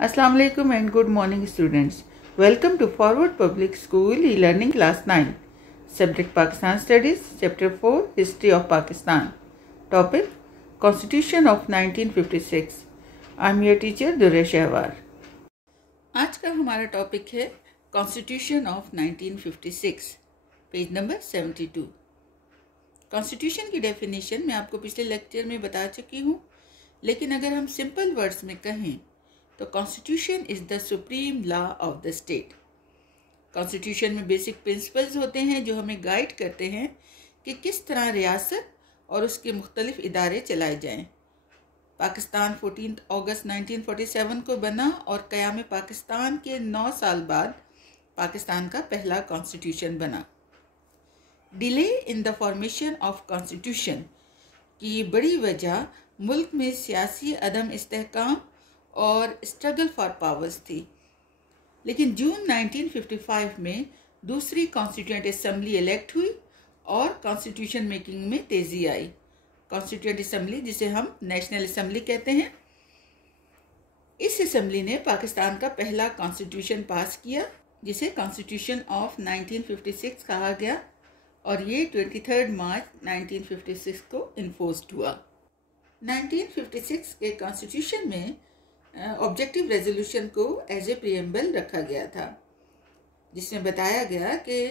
Assalamu alaikum and good morning students. Welcome to Forward Public School e-learning class 9. Subject Pakistan Studies, Chapter 4 History of Pakistan. Topic Constitution of 1956. I am your teacher Durra Shahwar. आज का हमारा topic है constitution of 1956, page number 72. Constitution की definition मैं आपको पिछले lecture में बता चुकी हूँ, लेकिन अगर हम सिंपल वर्ड्स में कहें तो constitution is the supreme law of the state. Constitution में बेसिक प्रिंसिपल्स होते हैं जो हमें गाइड करते हैं कि किस तरह रियासत और उसके मुख्तलिफ इदारे चलाए जाएं. पाकिस्तान 14 अगस्त 1947 को बना और क़याम पाकिस्तान के 9 साल बाद पाकिस्तान का पहला कॉन्स्टिट्यूशन बना. Delay in the formation of constitution की बड़ी वजह मुल्क में सियासी अदम इस्तेहकाम और स्ट्रगल फॉर पावर्स थी. लेकिन जून 1955 में दूसरी कॉन्स्टिट्यूएंट असम्बली इलेक्ट हुई और कॉन्स्टिट्यूशन मेकिंग में तेज़ी आई. कॉन्स्टिट्यूएंट असम्बली, जिसे हम नेशनल असम्बली कहते हैं, इस असम्बली ने पाकिस्तान का पहला कॉन्स्टिट्यूशन पास किया जिसे कॉन्स्टिट्यूशन ऑफ 1956 कहा गया और ये 23 मार्च 1956 को इन्फोर्स्ड हुआ. 1956 के कॉन्स्टिट्यूशन में ऑब्जेक्टिव रेजोल्यूशन को एज ए प्रीएम्बल रखा गया था, जिसमें बताया गया कि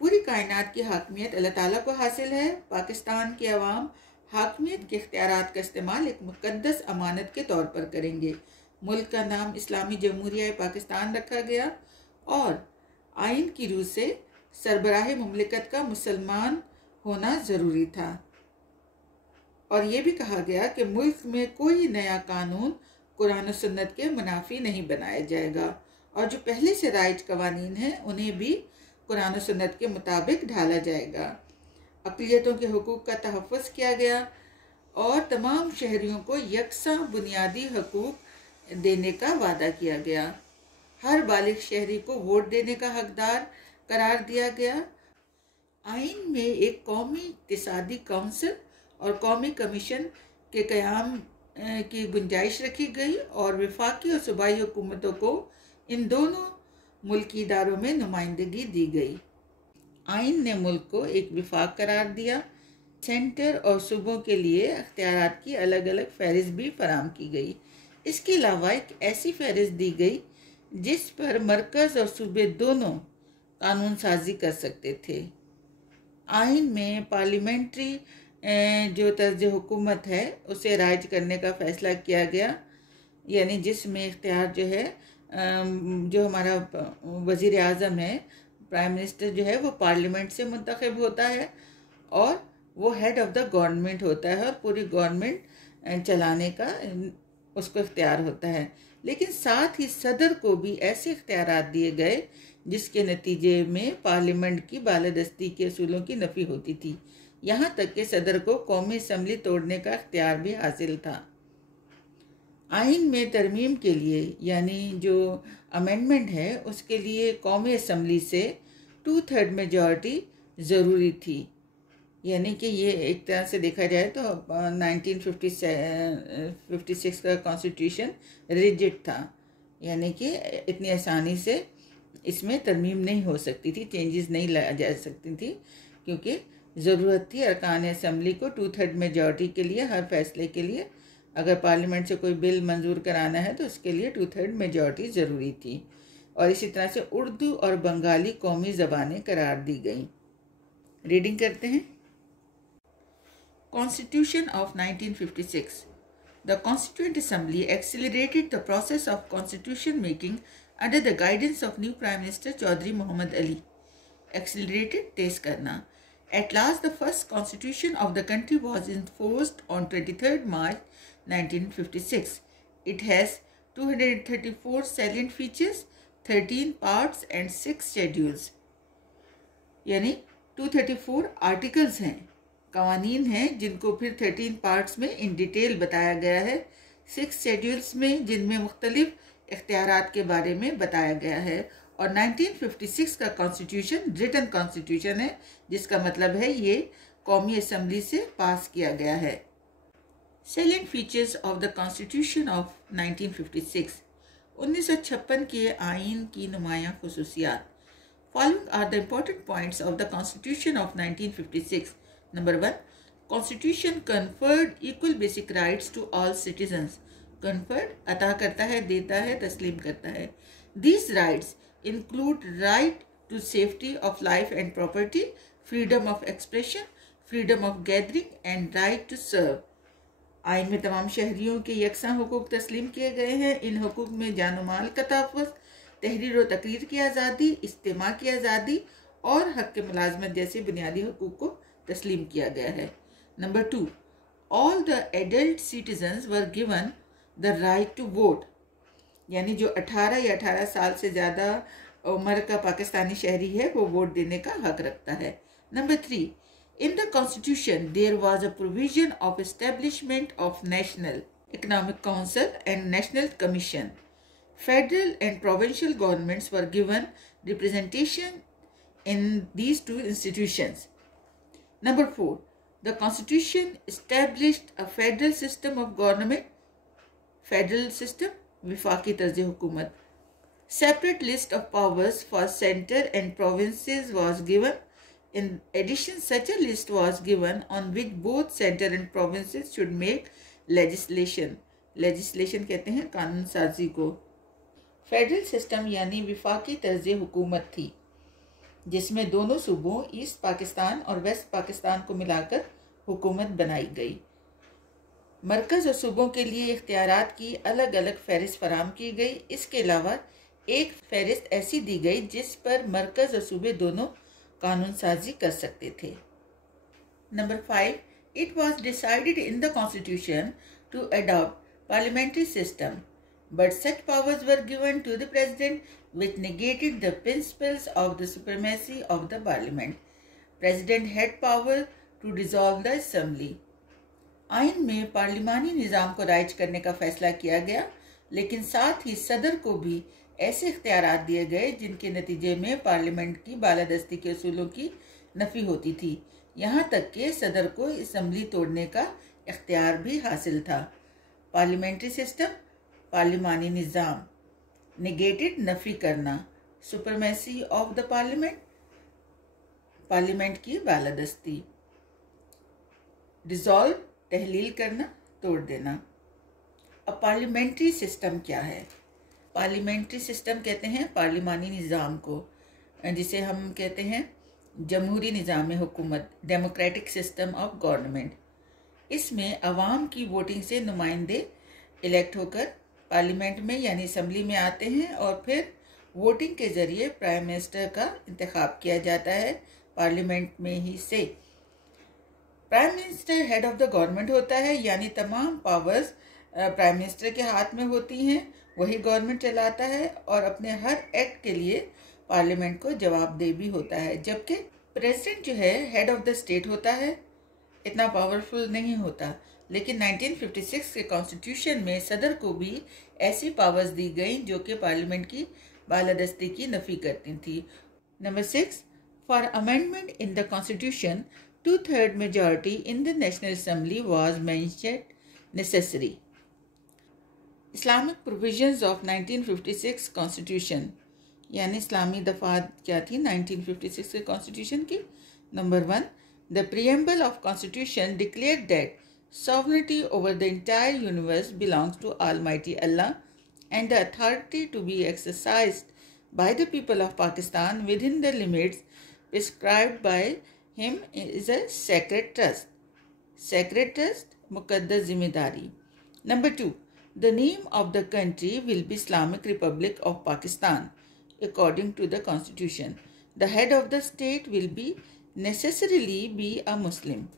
पूरी कायनात की हाकमियत अल्लाह ताला को हासिल है. पाकिस्तान के अवाम हाकमियत के इख्तियारात का इस्तेमाल एक मुक़द्दस अमानत के तौर पर करेंगे. मुल्क का नाम इस्लामी जमहूरिया पाकिस्तान रखा गया और आइन की रूह से सरबराह मुमलिकत का मुसलमान होना ज़रूरी था. और ये भी कहा गया कि मुल्क में कोई नया कानून कुरान और सुन्नत के मुनाफी नहीं बनाया जाएगा और जो पहले से राइज कवानीन हैं उन्हें भी कुरान और सुन्नत के मुताबिक ढाला जाएगा. अक़लियतों के हुकूक का तहफ़्फ़ुज़ किया गया और तमाम शहरियों को यकसा बुनियादी हकूक़ देने का वादा किया गया. हर बालिग शहरी को वोट देने का हकदार करार दिया गया. आइन में एक कौमी इक़्तिसादी काउंसिल और कौमी कमीशन के क़याम की गुंजाइश रखी गई और वफाकी और सूबाई हुकूमतों को इन दोनों मुल्की इदारों में नुमाइंदगी दी गई. आइन ने मुल्क को एक विफाक करार दिया. सेंटर और सूबों के लिए अख्तियारात की अलग अलग फहरिस्त भी फराम की गई. इसके अलावा एक ऐसी फहरिस्त दी गई जिस पर मरकज़ और सूबे दोनों कानून साजी कर सकते थे. आइन में पार्लियामेंट्री जो तर्ज हुकूमत है उसे राइज करने का फ़ैसला किया गया, यानी जिसमें इख्तियार जो है जो हमारा वज़ीर आज़म है, प्राइम मिनिस्टर जो है वो पार्लियामेंट से मुंतखब होता है और वो हेड ऑफ़ द गवर्नमेंट होता है और पूरी गवर्नमेंट चलाने का उसको इख्तियार होता है. लेकिन साथ ही सदर को भी ऐसे इख्तियारात दिए गए जिसके नतीजे में पार्लियामेंट की बालादस्ती के असूलों की नफ़ी होती थी. यहाँ तक कि सदर को कौमी असम्बली तोड़ने का इख्तियार भी हासिल था. आइन में तरमीम के लिए, यानी जो अमेंडमेंट है उसके लिए कौमी असम्बली से 2/3 मेजॉरिटी ज़रूरी थी. यानी कि ये एक तरह से देखा जाए तो 1956 का कॉन्स्टिट्यूशन रिजिड था, यानी कि इतनी आसानी से इसमें तरमीम नहीं हो सकती थी, चेंजेस नहीं ला जा सकती थी, क्योंकि ज़रूरत थी अरकान असम्बली को 2/3 मेजॉरिटी के लिए. हर फैसले के लिए अगर पार्लियामेंट से कोई बिल मंजूर कराना है तो उसके लिए 2/3 मेजॉरिटी ज़रूरी थी. और इसी तरह से उर्दू और बंगाली कौमी ज़बानें करार दी गईं. रीडिंग करते हैं. Constitution of 1956. The constituent assembly accelerated the process of constitution making under the guidance of new prime minister Chaudhry Muhammad Ali. Accelerated, तेज़ करना. At last, the first constitution of the country was enforced on 23 March 1956. It has 234 salient features, 13 parts and 6 schedules. यानी 234 articles हैं, कवानीन हैं, जिनको फिर 13 parts में in detail बताया गया है, 6 शेड्यूल्स में जिनमें मुख्तलिफ इख्तियारात के बारे में बताया गया है. और 1956 का कॉन्स्टिट्यूशन रिटन कॉन्स्टिट्यूशन है, जिसका मतलब है ये कौमी असम्बली से पास किया गया है. Salient features of the Constitution of 1956. 1956 के आइन की नुमायां खुसूसियात। Following are the important points of the Constitution of 1956. Number 1. Constitution conferred equal basic rights to all citizens. Conferred अता करता है, देता है, तस्लीम करता है. These rights include right to safety of life and property, freedom of expression, freedom of gathering and right to serve. आइन में तमाम शहरियों के यकसा हुकूक तस्लीम किए गए हैं. इन हुकूक में जान माल का तहफ़्फ़ुज़, तहरीर व तकरीर की आज़ादी, इज्तिमा की आज़ादी और हक़ के मुलाज़मत जैसे बुनियादी हुकूक को तस्लीम किया गया है. Number 2. All the adult citizens were given the right to vote, यानी जो 18 या 18 साल से ज़्यादा उम्र का पाकिस्तानी शहरी है वो वोट देने का हक रखता है. Number 3. In the Constitution, there was a provision of establishment of National Economic Council and National Commission. Federal and provincial governments were given representation in these two institutions. Number 4. The Constitution established a federal system of government. Federal system, विफाकी तर्ज हुकूमत. Separate list of powers for center and provinces was given. In addition, such a list was given on which both center and provinces should make legislation. Legislation कहते हैं कानून साजी को. Federal system यानी विफाकी तर्ज हुकूमत थी जिसमें दोनों सूबों ईस्ट पाकिस्तान और वेस्ट पाकिस्तान को मिलाकर हुकूमत बनाई गई. मरकज़ और सूबों के लिए इख्तियारात की अलग अलग फहरिस्त फराम की गई. इसके अलावा एक फहरिस्त ऐसी दी गई जिस पर मरकज़ और सूबे दोनों कानून साजी कर सकते थे. Number 5. It was decided in the Constitution to adopt parliamentary system, but such powers were given to the President which negated the principles of the supremacy of the Parliament. President had power to dissolve the Assembly. आइन में पार्लिमानी निज़ाम को rise करने का फैसला किया गया, लेकिन साथ ही सदर को भी ऐसे इख्तियारात दिए गए जिनके नतीजे में पार्लियामेंट की बालादस्ती के असूलों की नफ़ी होती थी. यहाँ तक कि सदर को असम्बली तोड़ने का इख्तियार भी हासिल था. पार्लियामेंट्री सिस्टम, पार्लिमानी निज़ाम. नेगेटेड, नफ़ी करना. Supremacy of the parliament, parliament की बालादस्ती. डिज़ोल्व, तहलील करना, तोड़ देना. अब पार्लियामेंट्री सिस्टम क्या है? पार्लियामेंट्री सिस्टम कहते हैं पार्लिमानी निज़ाम को, जिसे हम कहते हैं जमहूरी निज़ाम हुकूमत, डेमोक्रेटिक सिस्टम ऑफ गवर्नमेंट. इसमें अवाम की वोटिंग से नुमाइंदे इलेक्ट होकर पार्लियामेंट में यानी असम्बली में आते हैं और फिर वोटिंग के ज़रिए प्राइम मिनिस्टर का इंतखाब किया जाता है पार्लियामेंट में ही से. Prime minister head of the government होता है, यानी तमाम पावर्स प्राइम मिनिस्टर के हाथ में होती हैं. वही गवर्नमेंट चलाता है और अपने हर एक्ट के लिए पार्लियामेंट को जवाबदेह भी होता है. जबकि प्रेसिडेंट जो है हेड ऑफ द स्टेट होता है, इतना पावरफुल नहीं होता. लेकिन 1956 के कॉन्स्टिट्यूशन में सदर को भी ऐसी पावर्स दी गई जो कि पार्लियामेंट की बालादस्ती की नफ़ी करती थी. Number 6. For amendment in the constitution 2/3 majority in the national assembly was mentioned necessary. Islamic provisions of 1956 constitution, यानी इस्लामी दफात क्या थी 1956 के कॉन्स्टिट्यूशन की. Number 1. The preamble of constitution declared that sovereignty over the entire universe belongs to Almighty Allah and the authority to be exercised by the people of Pakistan within the limits prescribed by him is a sacred trust. Sacred trust, मुकद्दस जिम्मेदारी. Number 2. The name of the country will be Islamic Republic of Pakistan according to the Constitution. The head of the state will be necessarily be a Muslim.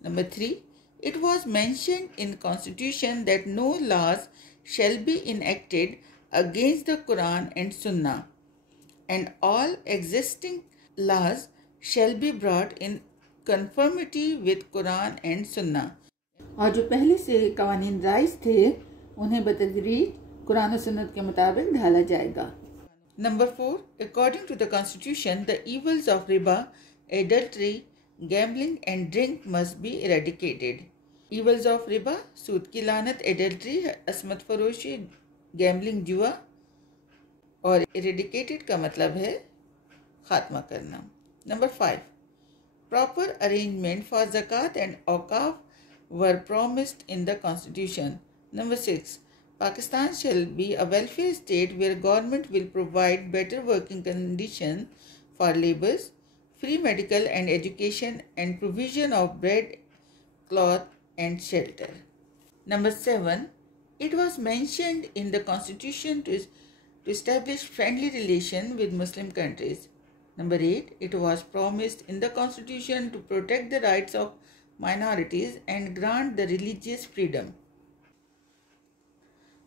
Number 3. It was mentioned in Constitution that no laws shall be enacted against the Quran and Sunnah, and all existing laws shall be brought in conformity with Quran and Sunnah. और जो पहले से कवानीन rise थे उन्हें बतदरीज कुरान और सुन्नत के मुताबिक ढाला जाएगा. Number 4. According to the Constitution, the evils of riba, adultery, gambling and drink must be eradicated. Evils of riba, सूद की लानत, एडल्ट्री, असमत फरोशी, गैम्बलिंग जुआ और इरेडिकेटेड का मतलब है खात्मा करना। Number 5, proper arrangement for zakat and auqaf were promised in the constitution. Number 6, Pakistan shall be a welfare state where government will provide better working conditions for laborers, free medical and education, and provision of bread, cloth, and shelter. Number 7, it was mentioned in the constitution to establish friendly relation with Muslim countries. Number 8, it was promised in the constitution to protect the rights of minorities and grant the religious freedom.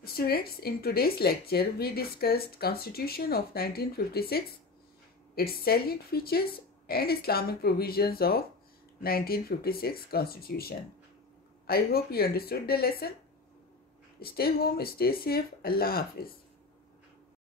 Students, in today's lecture, we discussed Constitution of 1956, its salient features and Islamic provisions of 1956 Constitution. I hope you understood the lesson. Stay home, stay safe. Allah Hafiz.